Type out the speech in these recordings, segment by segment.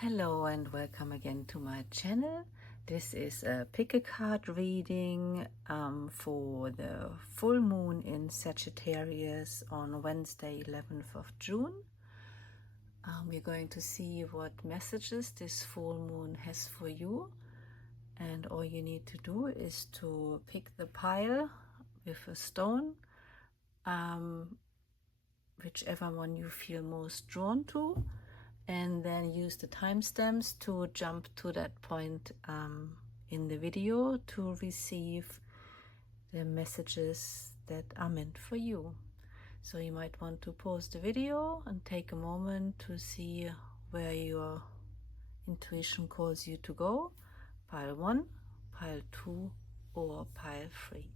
Hello and welcome again to my channel. This is a pick a card reading for the full moon in Sagittarius on Wednesday 11th of June. We're going to see what messages this full moon has for you, and all you need to do is to pick the pile with a stone, whichever one you feel most drawn to, and then use the timestamps to jump to that point in the video to receive the messages that are meant for you. So you might want to pause the video and take a moment to see where your intuition calls you to go. Pile 1, pile 2, or pile 3.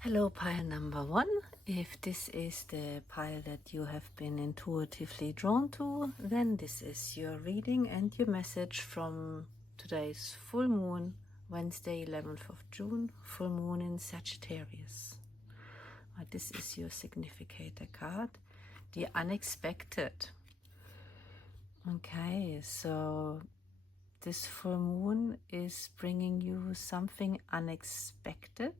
Hello, pile number 1. If this is the pile that you have been intuitively drawn to, then this is your reading and your message from today's full moon, Wednesday 11th of June, full moon in Sagittarius. This is your significator card, the unexpected. Okay, so this full moon is bringing you something unexpected.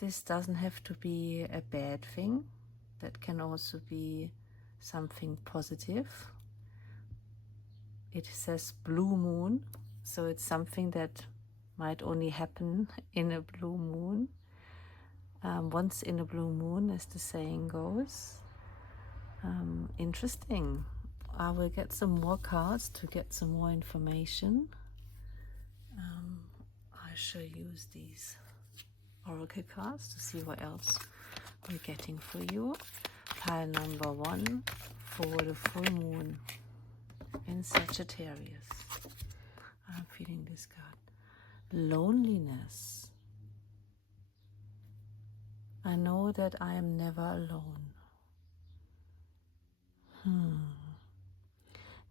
This doesn't have to be a bad thing. That can also be something positive. It says blue moon, so it's something that might only happen in a blue moon. Once in a blue moon, as the saying goes. Interesting. I will get some more cards to get some more information. I shall use these oracle cards to see what else we're getting for you. Pile number 1 for the full moon in Sagittarius. I'm feeling this card. Loneliness. I know that I am never alone.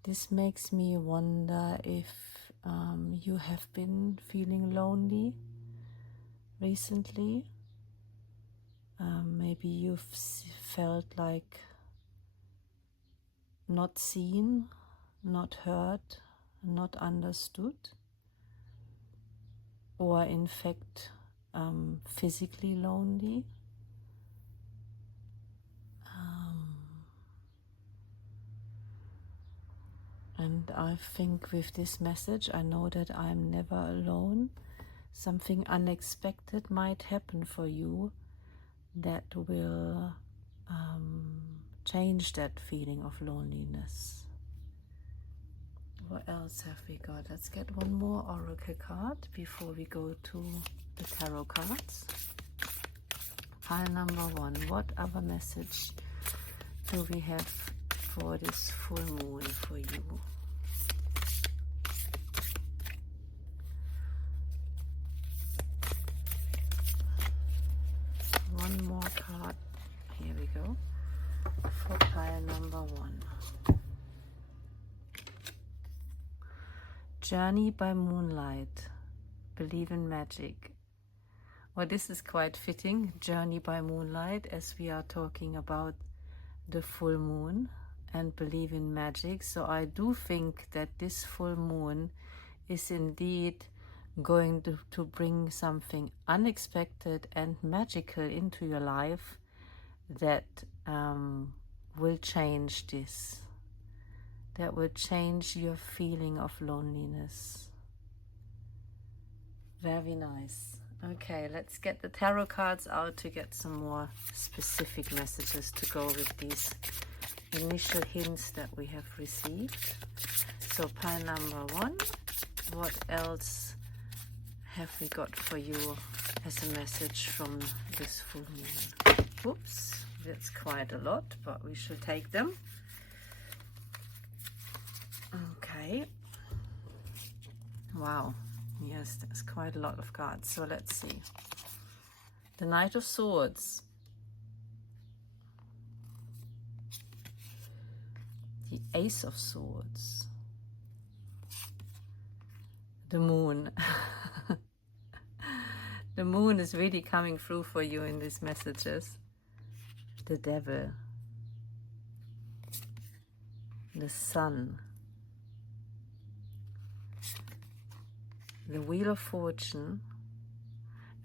This makes me wonder if you have been feeling lonely recently. Maybe you've felt like not seen, not heard, not understood, or in fact physically lonely. And I think with this message, I know that I'm never alone. Something unexpected might happen for you that will change that feeling of loneliness. What else have we got? Let's get one more oracle card before we go to the tarot cards. Pile number 1. What other message do we have for this full moon for you? One more card. Here we go. For pile number 1. Journey by moonlight. Believe in magic. Well, this is quite fitting. Journey by moonlight, as we are talking about the full moon and believe in magic. So I do think that this full moon is indeed going to bring something unexpected and magical into your life that will change this. That will change your feeling of loneliness. Very nice. Okay, let's get the tarot cards out to get some more specific messages to go with these initial hints that we have received. So pile number 1, what else have we got for you as a message from this full moon? Oops, that's quite a lot, but we should take them. Okay. Wow. Yes, that's quite a lot of cards. So let's see. The Knight of Swords. The Ace of Swords. The Moon. The moon is really coming through for you in these messages. The Devil. the Sun, the Wheel of Fortune,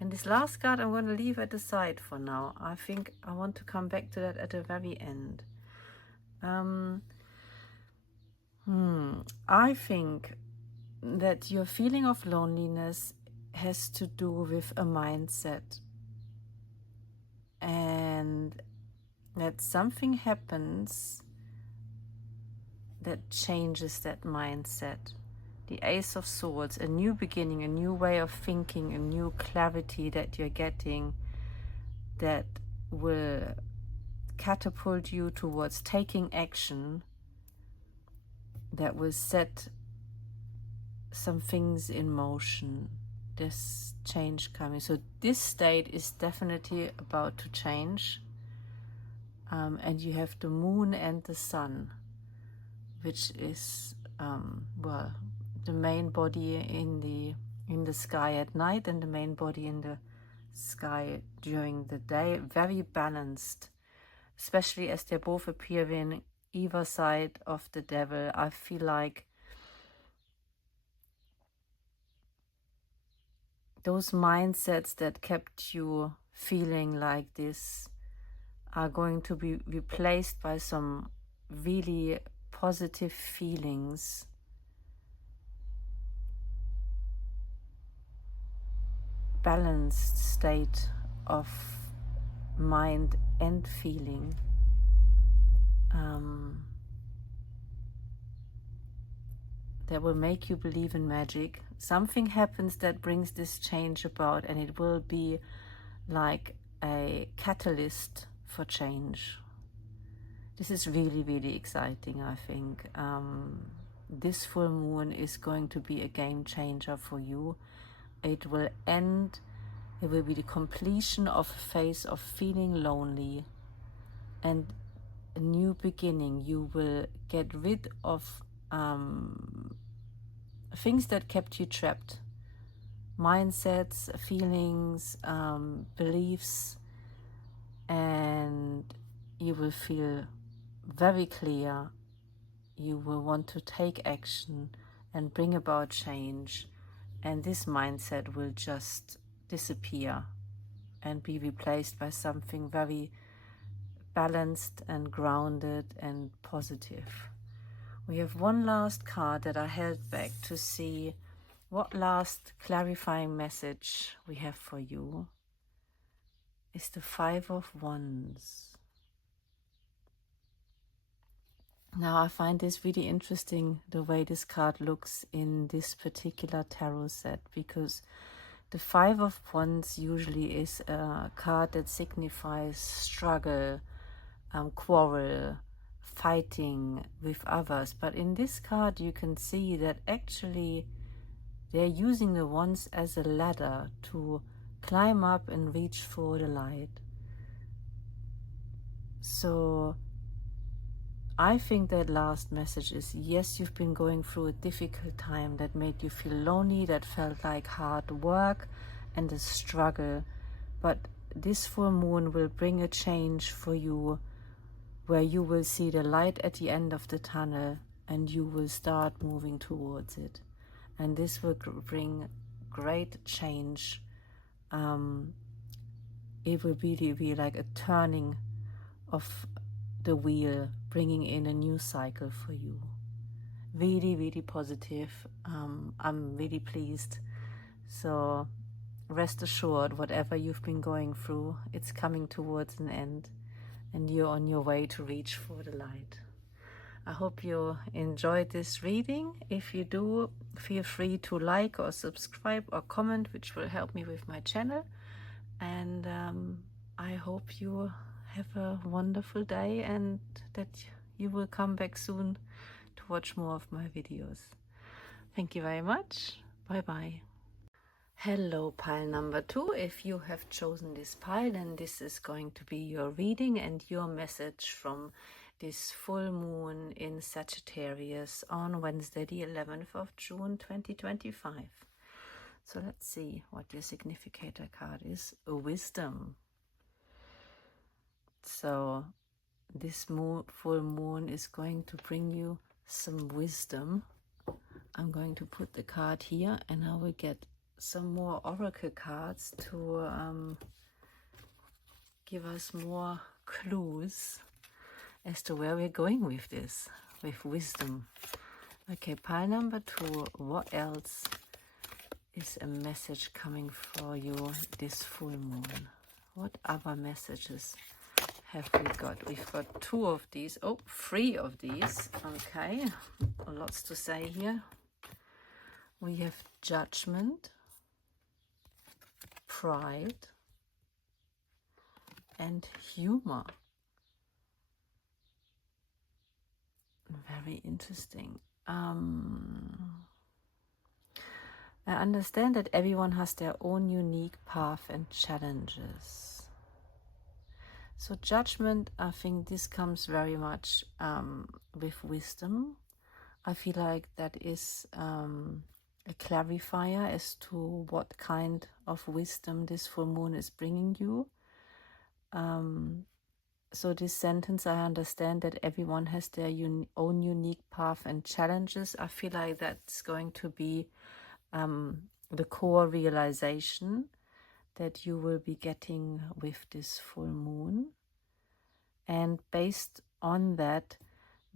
and this last card I'm going to leave at the side for now. I think I want to come back to that at the very end. I think that your feeling of loneliness has to do with a mindset, and that something happens that changes that mindset. The Ace of Swords, a new beginning, a new way of thinking, a new clarity that you're getting that will catapult you towards taking action, that will set some things in motion. This change coming. So this state is definitely about to change. And you have the Moon and the Sun, which is, well, the main body in the sky at night and the main body in the sky during the day. Very balanced, especially as they're both appearing either side of the devil. I feel like those mindsets that kept you feeling like this are going to be replaced by some really positive feelings. Balanced state of mind and feeling. That will make you believe in magic. Something happens that brings this change about, and it will be like a catalyst for change. This is really, really exciting, I think. This full moon is going to be a game changer for you. It will end, it will be the completion of a phase of feeling lonely and a new beginning. You will get rid of things that kept you trapped. Mindsets, feelings, beliefs, and you will feel very clear. You will want to take action and bring about change, and this mindset will just disappear and be replaced by something very balanced and grounded and positive. We have one last card that I held back to see what last clarifying message we have for you. Is the Five of Wands. Now I find this really interesting, the way this card looks in this particular tarot set, because the Five of Wands usually is a card that signifies struggle, quarrel, fighting with others. But in this card you can see that actually they're using the wands as a ladder to climb up and reach for the light. So I think that last message is, yes, you've been going through a difficult time that made you feel lonely, that felt like hard work and a struggle, but this full moon will bring a change for you where you will see the light at the end of the tunnel and you will start moving towards it. And this will bring great change. It will be like a turning of the wheel, bringing in a new cycle for you. Really, really positive. I'm really pleased. So rest assured, whatever you've been going through, it's coming towards an end and you're on your way to reach for the light. I hope you enjoyed this reading. If you do, feel free to like or subscribe or comment, which will help me with my channel. And I hope you have a wonderful day and that you will come back soon to watch more of my videos. Thank you very much. Bye-bye. Hello, pile number 2. If you have chosen this pile, then this is going to be your reading and your message from this full moon in Sagittarius on Wednesday, the 11th of June, 2025. So let's see what your significator card is. Wisdom. So this full moon is going to bring you some wisdom. I'm going to put the card here, and I will get some more oracle cards to give us more clues as to where we're going with this, with wisdom. Okay, pile number 2. What else is a message coming for you this full moon? What other messages have we got? We've got 2 of these. Oh, 3 of these. Okay, lots to say here. We have judgment, pride, and humor. Very interesting. I understand that everyone has their own unique path and challenges. So judgment, I think this comes very much with wisdom. I feel like that is a clarifier as to what kind of wisdom this full moon is bringing you. So this sentence, I understand that everyone has their own unique path and challenges. I feel like that's going to be the core realization that you will be getting with this full moon. And based on that,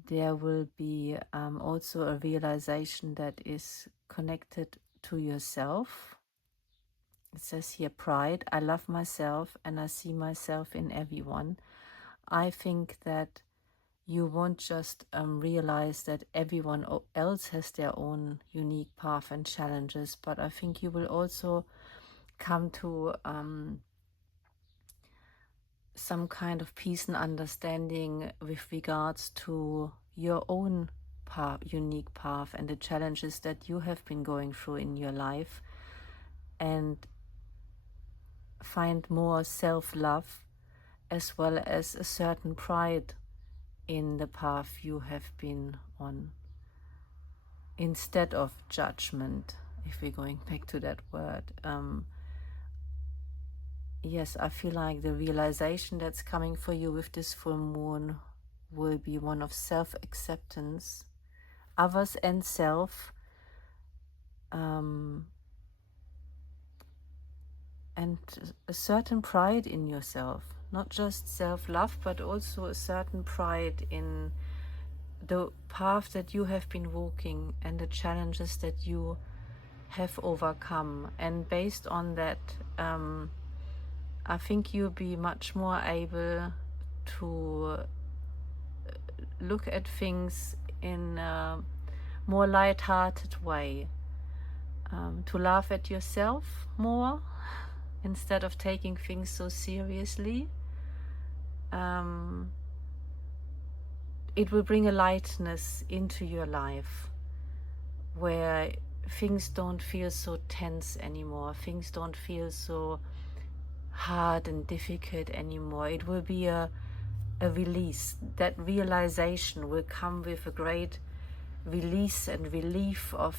there will be also a realization that is connected to yourself. It says here, pride. I love myself and I see myself in everyone. I think that you won't just realize that everyone else has their own unique path and challenges, but I think you will also come to some kind of peace and understanding with regards to your own unique path and the challenges that you have been going through in your life, and find more self-love as well as a certain pride in the path you have been on, instead of judgment, if we're going back to that word. Yes, I feel like the realization that's coming for you with this full moon will be one of self-acceptance, others and self, and a certain pride in yourself. Not just self-love, but also a certain pride in the path that you have been walking and the challenges that you have overcome. And based on that, I think you'll be much more able to look at things in a more light-hearted way, to laugh at yourself more instead of taking things so seriously. It will bring a lightness into your life where things don't feel so tense anymore, things don't feel so hard and difficult anymore. It will be a release. That realization will come with a great release and relief of,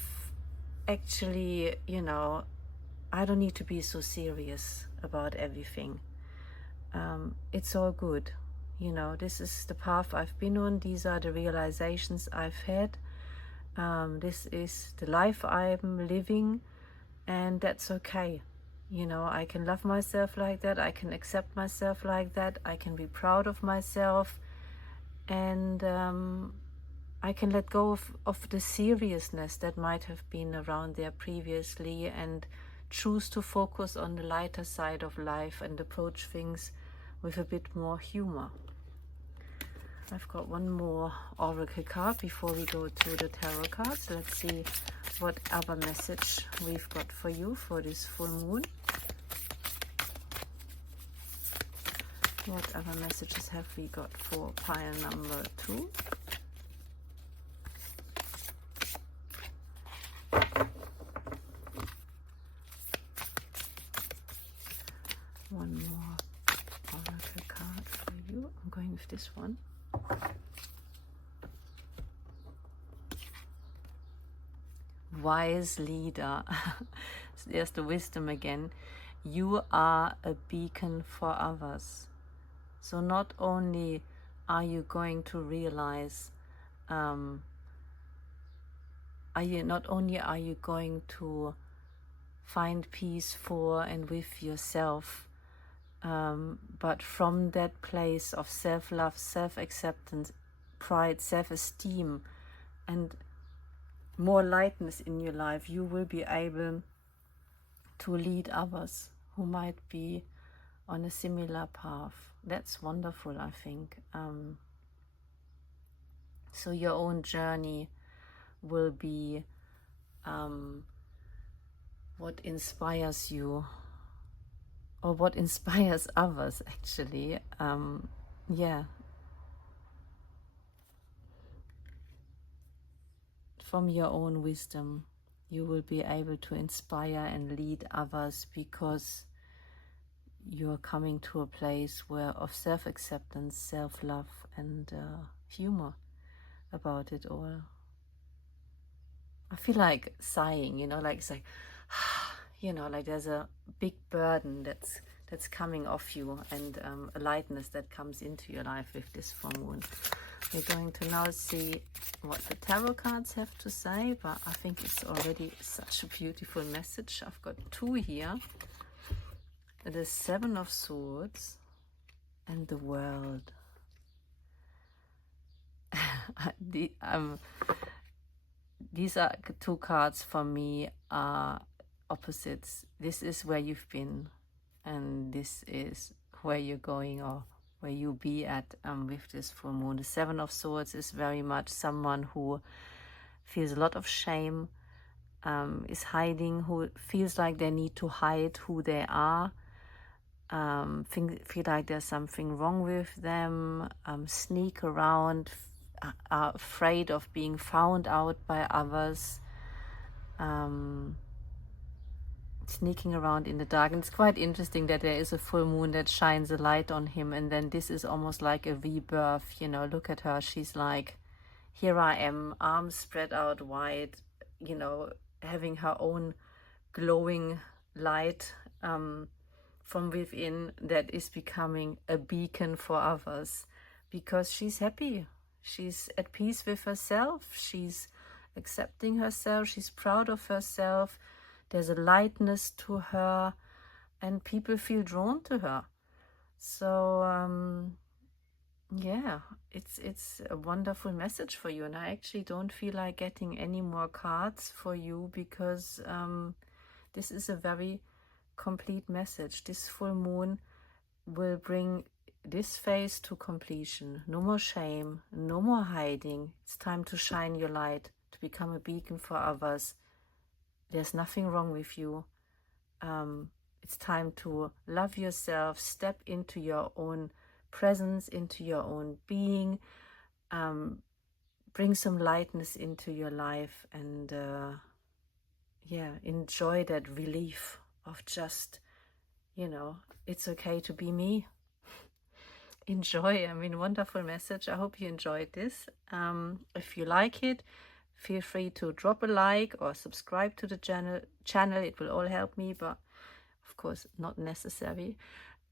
actually, you know, I don't need to be so serious about everything. It's all good. You know, this is the path I've been on. These are the realizations I've had. This is the life I'm living, and that's okay. You know, I can love myself like that. I can accept myself like that. I can be proud of myself. And I can let go of the seriousness that might have been around there previously and choose to focus on the lighter side of life and approach things with a bit more humor. I've got one more oracle card before we go to the tarot cards. Let's see what other message we've got for you for this full moon. What other messages have we got for pile number 2? One more oracle card for you. I'm going with this one. Wise leader. There's the wisdom again. You are a beacon for others. So not only are you going to realize, not only are you going to find peace for and with yourself, but from that place of self-love, self-acceptance, pride, self-esteem, and more lightness in your life, you will be able to lead others who might be on a similar path. That's wonderful, I think. So your own journey will be what inspires you, or what inspires others, actually. Yeah. From your own wisdom, you will be able to inspire and lead others, because you're coming to a place where of self-acceptance, self-love, and humor about it all. I feel like sighing, like it's like, like there's a big burden that's coming off you, and a lightness that comes into your life with this full moon. We're going to now see what the tarot cards have to say, but I think it's already such a beautiful message. I've got two here. The Seven of Swords and the World. These are two cards for me are opposites. This is where you've been, and this is where you're going, or where you be at with this full moon. The Seven of Swords is very much someone who feels a lot of shame, is hiding, who feels like they need to hide who they are, feel like there's something wrong with them, sneak around, are afraid of being found out by others, sneaking around in the dark. And it's quite interesting that there is a full moon that shines a light on him, and then this is almost like a rebirth. Look at her, she's like, here I am, arms spread out wide, having her own glowing light from within that is becoming a beacon for others, because she's happy, she's at peace with herself, she's accepting herself, she's proud of herself. There's a lightness to her, and people feel drawn to her. So yeah, it's a wonderful message for you. And I actually don't feel like getting any more cards for you, because this is a very complete message. This full moon will bring this phase to completion. No more shame, no more hiding. It's time to shine your light, to become a beacon for others. There's nothing wrong with you. It's time to love yourself, step into your own presence, into your own being, bring some lightness into your life, and enjoy that relief of just, it's okay to be me. Enjoy. Wonderful message. I hope you enjoyed this. If you like it, feel free to drop a like or subscribe to the channel. It will all help me, but of course not necessary.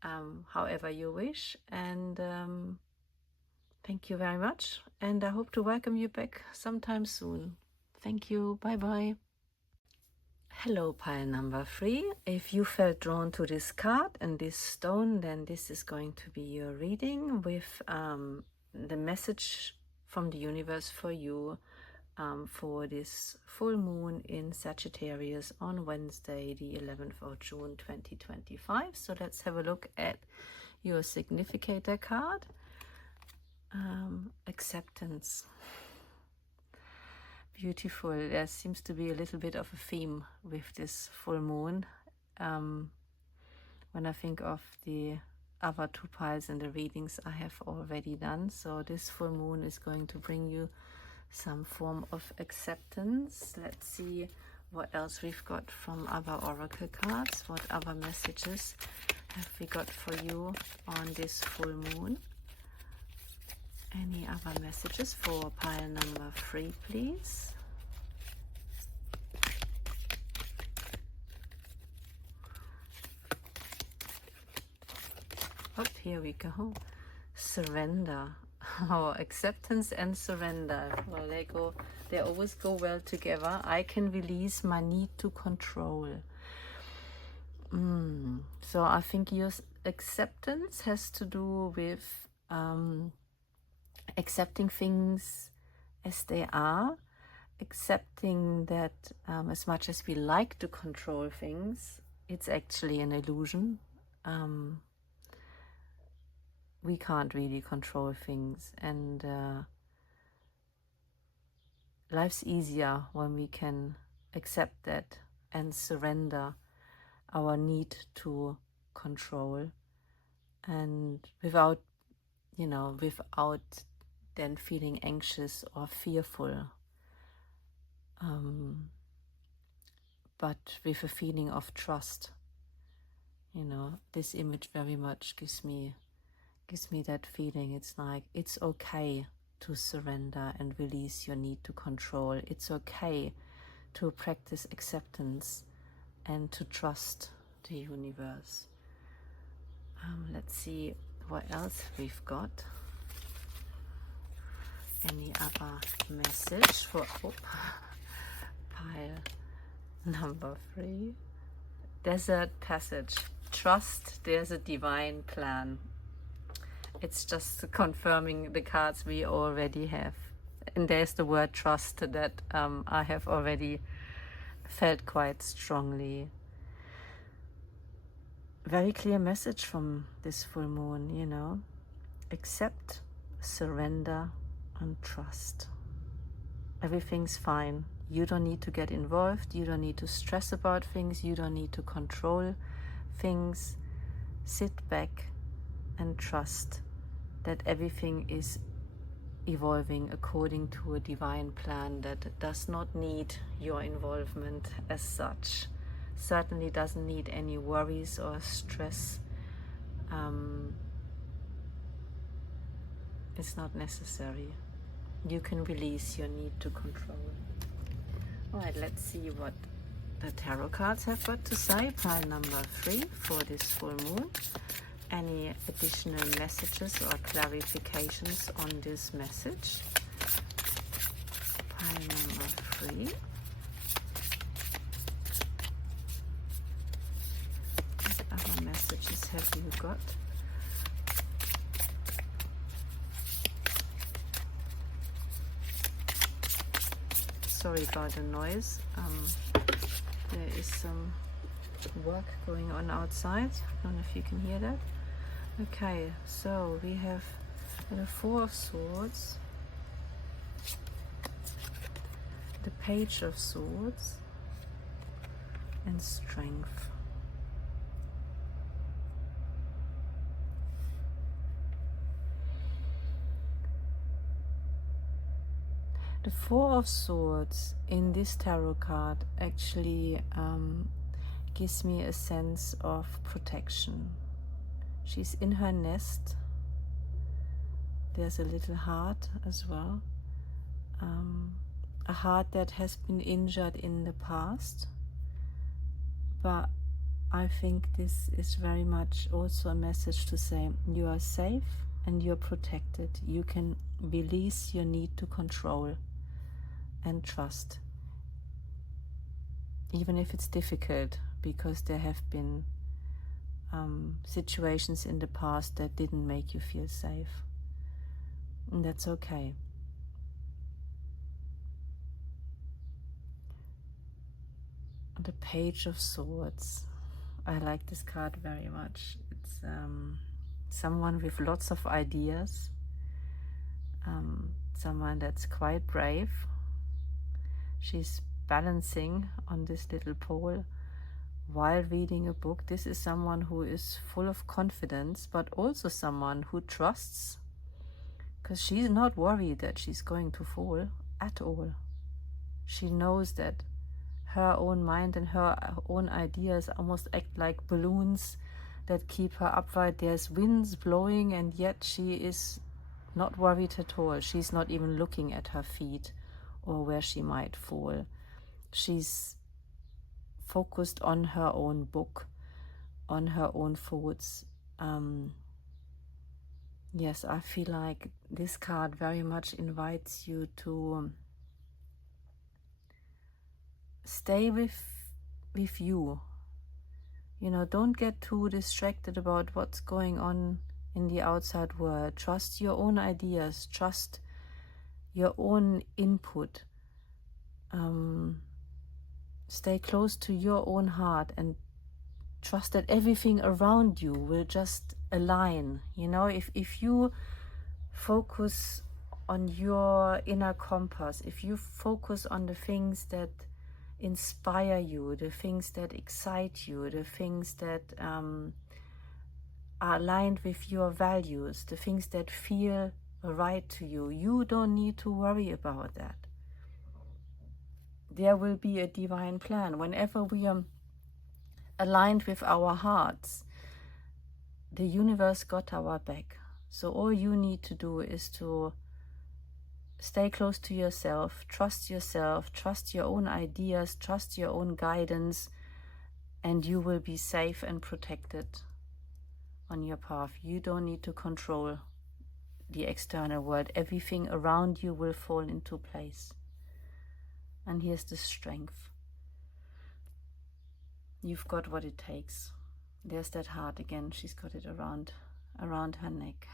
However you wish. And thank you very much. And I hope to welcome you back sometime soon. Thank you. Bye bye. Hello, pile number 3. If you felt drawn to this card and this stone, then this is going to be your reading with the message from the universe for you. For this full moon in Sagittarius on Wednesday, the 11th of June 2025. So let's have a look at your significator card. Acceptance. Beautiful. There seems to be a little bit of a theme with this full moon. When I think of the other two piles and the readings I have already done. So this full moon is going to bring you some form of acceptance. Let's see what else we've got from other oracle cards. What other messages have we got for you on this full moon? Any other messages for pile number 3, please? Oh, here we go. Surrender. Oh, acceptance and surrender. Well, they always go well together. I can release my need to control. So I think your acceptance has to do with accepting things as they are, accepting that as much as we like to control things, it's actually an illusion. We can't really control things, and life's easier when we can accept that and surrender our need to control, and without then feeling anxious or fearful, but with a feeling of trust. This image very much gives me that feeling. It's like, it's okay to surrender and release your need to control. It's okay to practice acceptance and to trust the universe. Let's see what else we've got. Any other message for pile number 3? Desert Passage. Trust there's a divine plan. It's just confirming the cards we already have. And there's the word trust that I have already felt quite strongly. Very clear message from this full moon, Accept, surrender, and trust. Everything's fine. You don't need to get involved. You don't need to stress about things. You don't need to control things. Sit back and trust that everything is evolving according to a divine plan that does not need your involvement as such. Certainly doesn't need any worries or stress. It's not necessary. You can release your need to control. Alright, let's see what the tarot cards have got to say. Pile number 3 for this full moon. Any additional messages or clarifications on this message? Pile number 3. What other messages have you got? Sorry about the noise. There is some work going on outside. I don't know if you can hear that. Okay, so we have the 4 of Swords, the Page of Swords, and Strength. The 4 of Swords in this tarot card actually gives me a sense of protection. She's in her nest. There's a little heart as well. A heart that has been injured in the past. But I think this is very much also a message to say you are safe and you're protected. You can release your need to control and trust, even if it's difficult, because there have been situations in the past that didn't make you feel safe, and that's okay. The Page of Swords. I like this card very much. It's someone with lots of ideas, someone that's quite brave. She's balancing on this little pole while reading a book. This is someone who is full of confidence, but also someone who trusts, because she's not worried that she's going to fall at all. She knows that her own mind and her own ideas almost act like balloons that keep her upright. There's winds blowing, and yet she is not worried at all. She's not even looking at her feet or where she might fall. She's focused on her own book, on her own thoughts. Yes, I feel like this card very much invites you to stay with you. You know, don't get too distracted about what's going on in the outside world. Trust your own ideas, trust your own input. Stay close to your own heart and trust that everything around you will just align. You know, if you focus on your inner compass, if you focus on the things that inspire you, the things that excite you, the things that are aligned with your values, the things that feel right to you, you don't need to worry about that. There will be a divine plan. Whenever we are aligned with our hearts, the universe got our back. So all you need to do is to stay close to yourself, trust your own ideas, trust your own guidance, and you will be safe and protected on your path. You don't need to control the external world. Everything around you will fall into place. And here's the strength. You've got what it takes. There's that heart again. She's got it around her neck.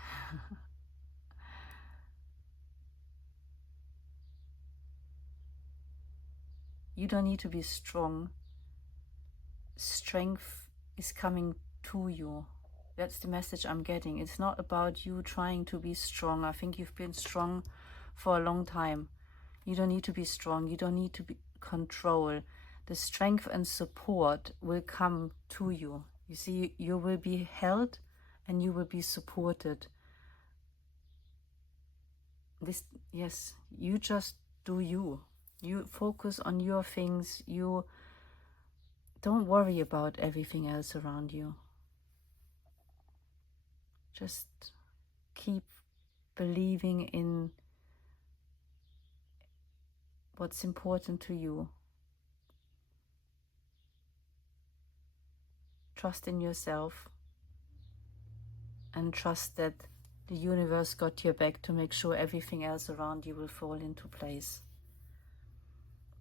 You don't need to be strong. Strength is coming to you. That's the message I'm getting. It's not about you trying to be strong. I think you've been strong for a long time. You don't need to be strong. You don't need to be control. The strength and support will come to you. You see, you will be held and you will be supported. Yes, you just do you. You focus on your things. You don't worry about everything else around you. Just keep believing in what's important to you. Trust in yourself and trust that the universe got your back to make sure everything else around you will fall into place.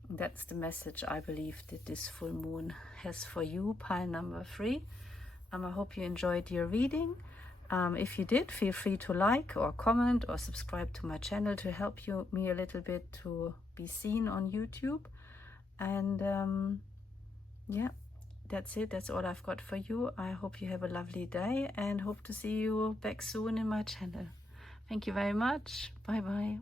That's the message I believe that this full moon has for you, pile number 3. I hope you enjoyed your reading. If you did, feel free to like or comment or subscribe to my channel to help me a little bit to be seen on YouTube. And yeah, that's it. That's all I've got for you. I hope you have a lovely day and hope to see you back soon in my channel. Thank you very much. Bye bye.